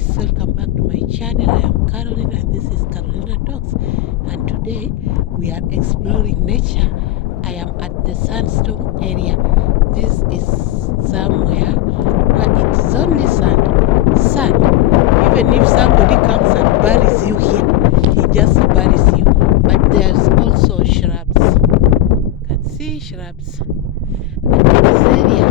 guys, welcome back to my channel. I am Caroline and this is Carolina Talks, and today we are exploring nature. I am at the sandstone area. This is somewhere where it is only sand. Even if somebody comes and buries you here, he just buries you. But there's also shrubs. You can see shrubs. And in this area,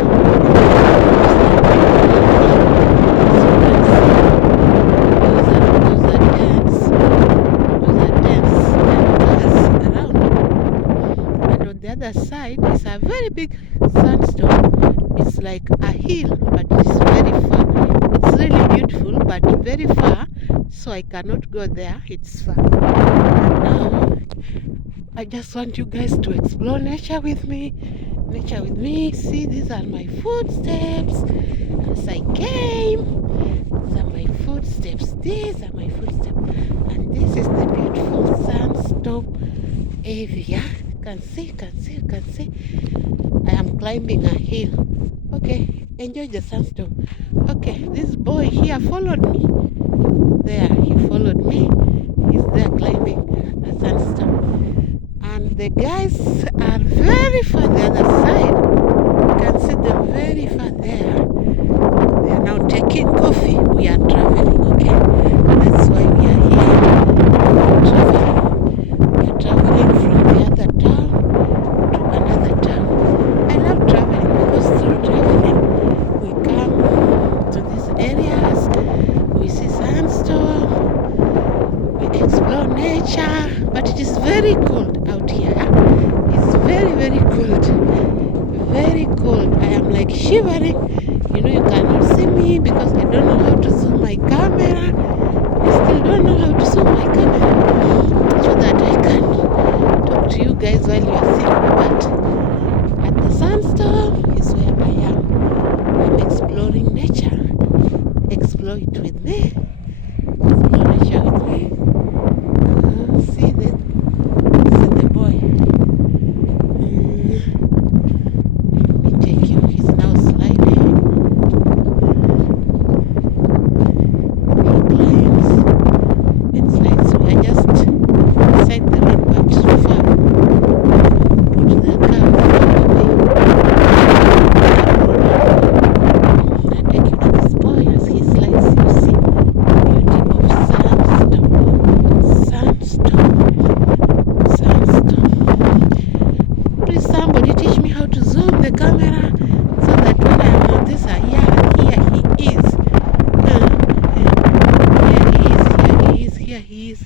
the other side is a very big sandstone. It's like a hill, but it's very far. It's really beautiful, but very far, so I cannot go there. It's far. And now I just want you guys to explore nature with me. See, these are my footsteps as I came. These are my footsteps. And this is the beautiful sandstone area. You can see. I am climbing a hill. Okay, enjoy the sandstone. Okay, this boy here followed me. There, he followed me. He's there climbing a sandstone. And the guys are very far the other side. You can see them very far there. They are now taking coffee. We are traveling, okay? That's why we are here. We are traveling from the other town to another town. I love traveling because through traveling we come to these areas, we see sandstone, we explore nature, but it is very cold out here. It's very, very cold. Very cold. I am like shivering. You cannot see me because I don't know how to zoom my camera. I still don't know how to zoom my camera so that I can talk to you guys while you are seeing me. But at the sandstone is where I am. I'm exploring nature. Explore it with me. Explore nature with me. See the boy. Let me take you. He's now sliding. He climbs and slides. We are just beside the road, but so far. Put the car I take you to this boy as he slides. You see the beauty of sandstone. Please, somebody teach me how to zoom the camera so that when I am on this, here he is.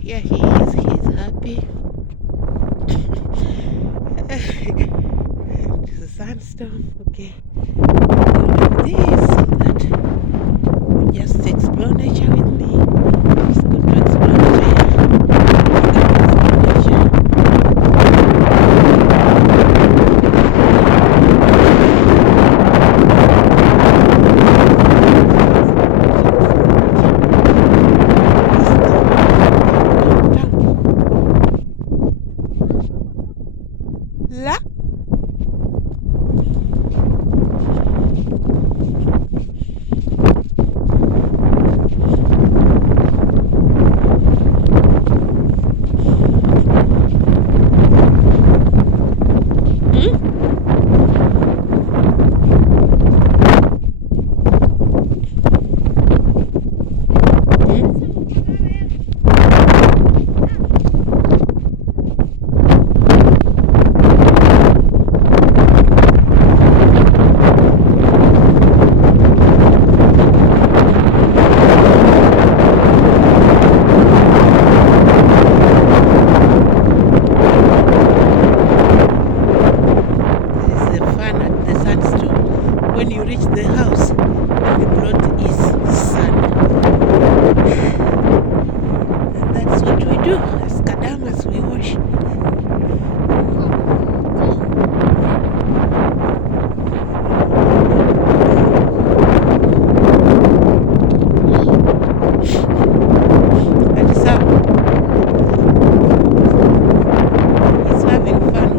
Here he is. He is happy. This is sandstone. Okay. Go like this so that you just explore nature with me. It's good to explore nature. La when you reach the house and the plot is sand. And that's what we do as Kadamas, we wash. And Sam is having fun.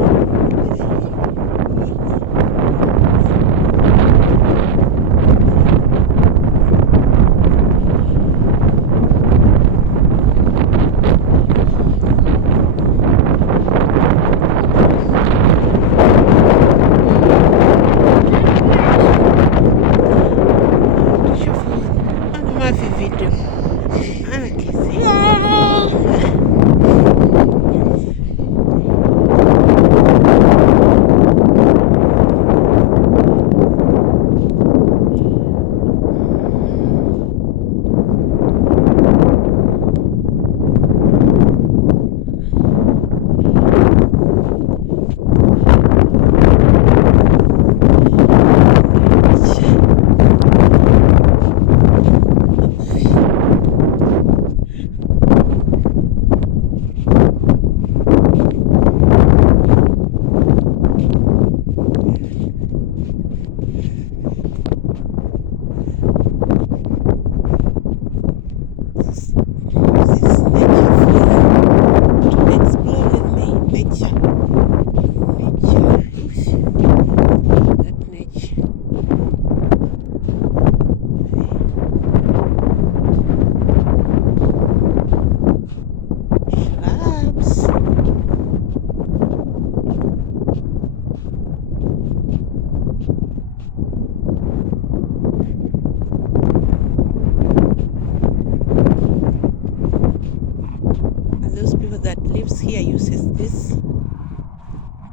here uses this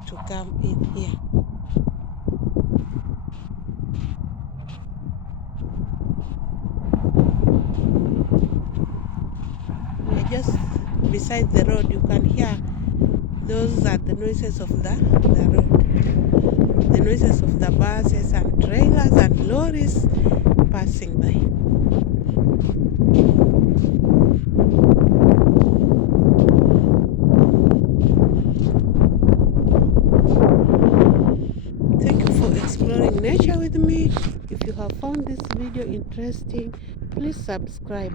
to come in here. We are just beside the road. You can hear those are the noises of the road. The noises of the buses and trailers and lorries passing by. Thank you for exploring nature with me. If you have found this video interesting, please subscribe.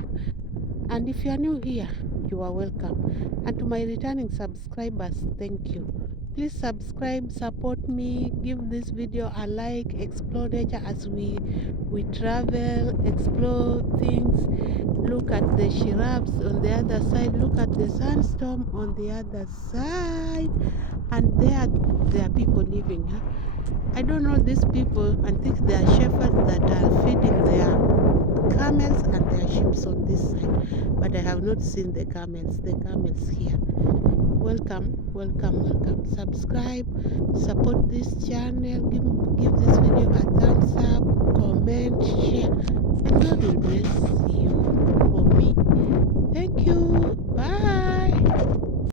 And if you are new here, you are welcome. And to my returning subscribers, thank you. Please subscribe, support me, give this video a like, explore nature as we travel, explore things, look at the giraffes on the other side, look at the sandstorm on the other side, and there are people living here. I don't know these people. I think they are shepherds that are feeding their camels and their sheep on this side, but I have not seen the camels here. Welcome, welcome, welcome. Subscribe, support this channel, give this video a thumbs up, comment, share, and God will bless you for me. Thank you. Bye.